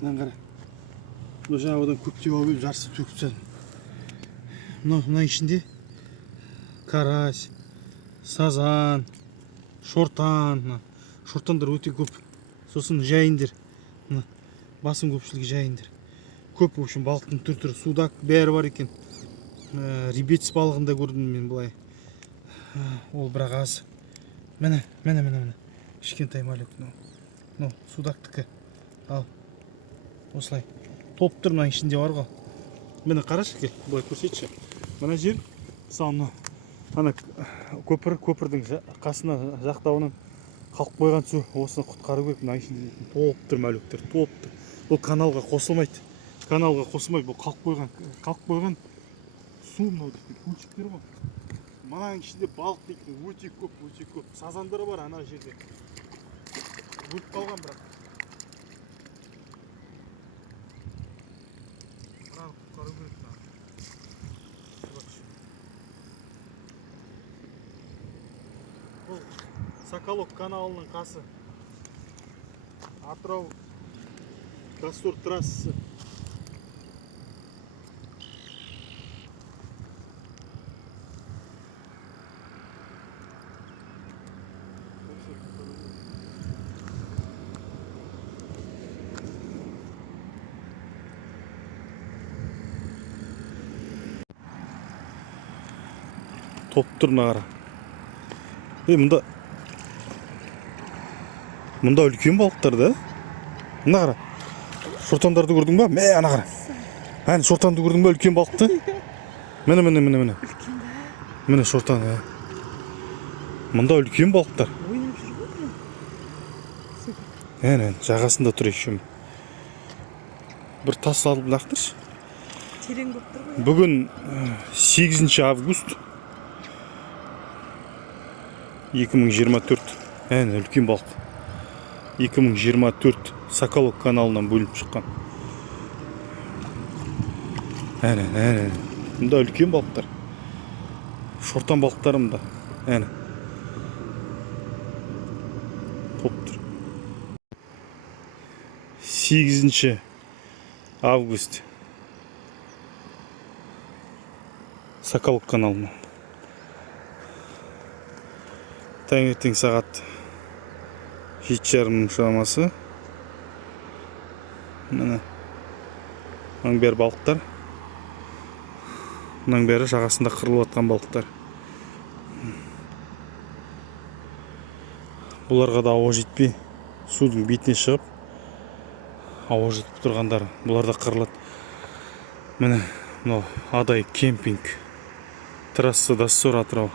қара. Бұл жаңадан көптеп алып жарысып төкіп. Мына ішінде карась, сазан, шортан. Шортандар өте көп. Сосын жайындар. Басым көпшілігі жайындар. Көп, в общем, балықтың түр-түрі, судак бәрі бар екен. Ребец балығында көрдім мен былай. Ол бірақ аз. Міне. Кішкентай малек. Судактікі. Ал. Осылай. Топ тұр мына ішінде бар ғой. Міне қарашы кел, былай көрсетші. Мына жер, мысалы, ана көпірдің қасына жақтауынан қалып қойған су, осыны құтқару керек. Мына ішінде топ тұр мәліктер, топ тұр. Бұл каналға қосылмайды. Бұл қалып қойған су мынау дейтін көлшіктер ғой. Мынаның ішінде балық дейтін өте көп. Сазандар бар ана жерде. Өліп қалған бірақ. Құтқару керек. Бұл Соколок каналының қасы. Атырау Казторг трассасы. Топ тұр нағара. Мұнда үлкен балықтар да. Мына қара. Шортандарды көрдің ба? Ана қара. Әне шортанды көрдің ба үлкен балықты? Міне. Міне шортан. Мұнда үлкен балықтар. Әне жағасында тұр екшім. Бір тас алып лақтыршы. Терең болып тұр ғой. Бүгін 8 август 2024. Әне үлкен балық. 2024 Соколок каналынан бөліп шыққан. Әне. Мұнда үлкен балықтар. Шортан балықтарым да. Әне. Топ тұр. 8 август Соколок каналынан. Таңертең сағат 7:30 шамасы. Міне. Мұның бәрі балықтар. Мұның бәрі жағасында қырылып жатқан балықтар. Бұларға да ауа жетпей, судың бетіне шығып, ауа жетіп тұрғандар. Бұлар да қырылады. Міне, Адай кемпинг. Трасса Доссор Атырау.